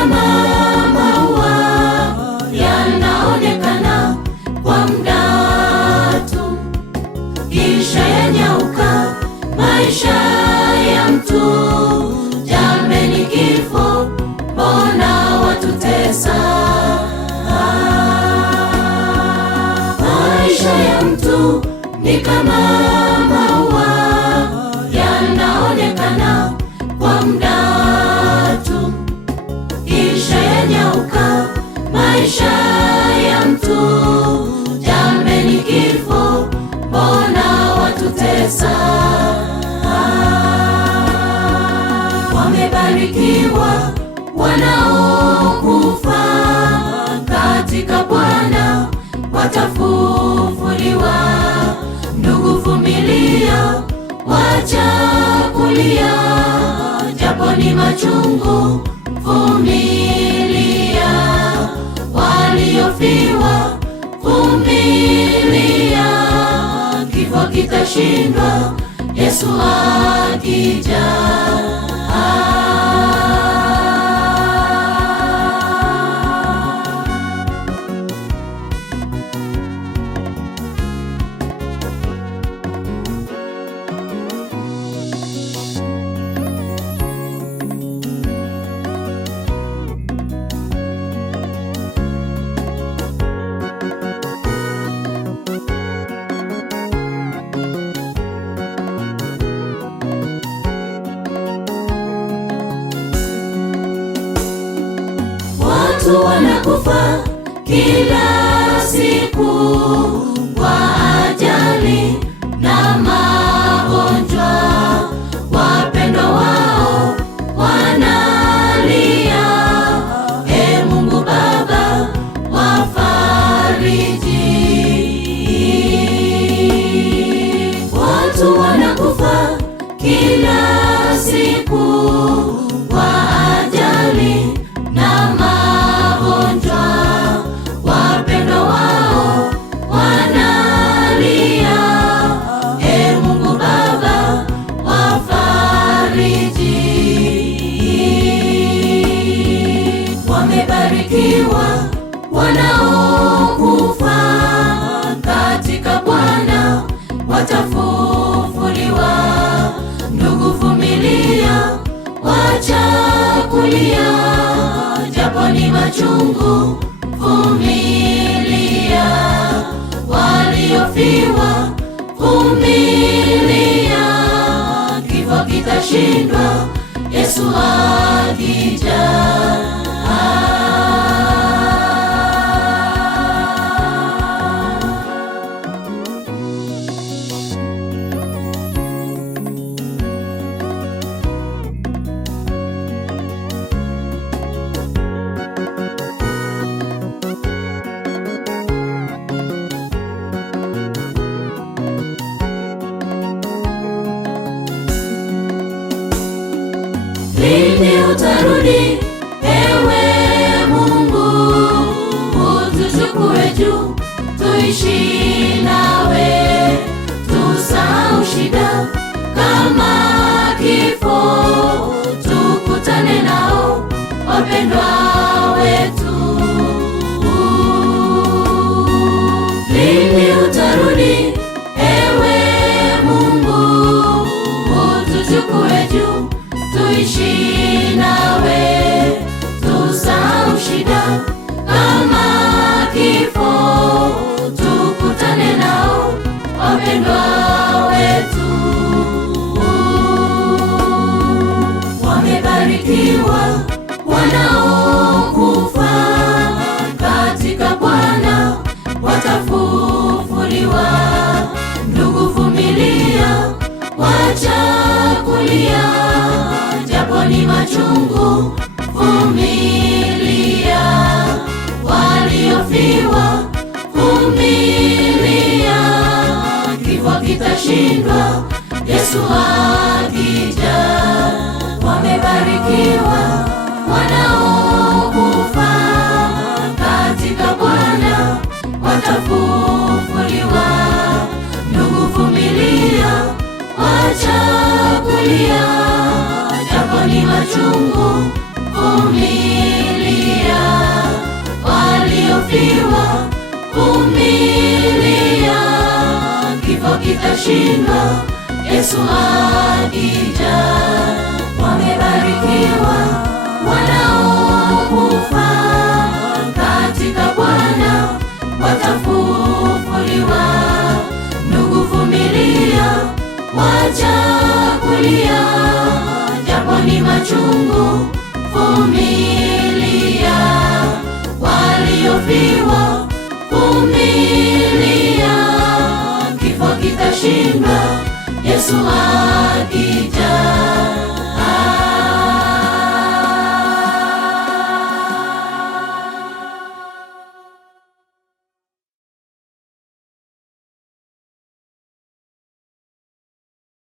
kama maua yanaonekana kwa muda tu, kisha yanyauka. Maisha ya mtu, jameni, kifo mbona watutesa? Maisha ya mtu ni kama maua yanaonekana kwa muda tu, kisha yanyauka. Maisha ya mtu, jameni, kifo mbona watutesa? Wamebarikiwa wanaokufa katika Bwana, watafufuliwa. Ndugu, vumilia, wacha kulia, japo ni machungu, vumilia. Waliofiwa, vumilia, kifo kitashindwa Yesu akija. Watu wanakufa kila siku kwa ajali na magonjwa, wapendwa wao wanalia. Ee Mungu Baba, wafariji. Watu wanakufa kila siku kwa ajali na magonjwa, wapendwa wao wanalia. Ee Mungu Baba, wafariji. Wamebarikiwa wanaokufa katika Bwana, watafufuliwa. Ndugu, vumilia, wacha kulia, japo ni machungu, vumilia. Waliofiwa, vumilia, kifo kitashindwa Yesu akija. Lini utarudi, ewe Mungu, utuchukue juu, tuishi nawe, tusahau shida kama kifo, tukutane nao wapendwa wetu. Lini utarudi, ewe Mungu, utuchukue juu, tuishi nawe, tusahau shida kama kifo, tukutane nao wapendwa wetu. Wamebarikiwa wanaokufa katika Bwana, watafufuliwa. Ndugu, vumilia, wacha kulia, japo ni machungu, vumilia. Waliofiwa, vumilia, kifo kitashindwa Yesu akija. Wamebarikiwa wanaokufa katika Bwana, watafufuliwa. Ndugu, vumilia, wacha kulia, japo ni machungu, vumilia. kitashindwa Yesu akija. Wamebarikiwa wanaokufa katika Bwana, watafufuliwa. Ndugu, vumilia, wacha kulia, japo ni machungu, vumilia. Waliofiwa, vumilia, kifo kitashindwa Yesu akija.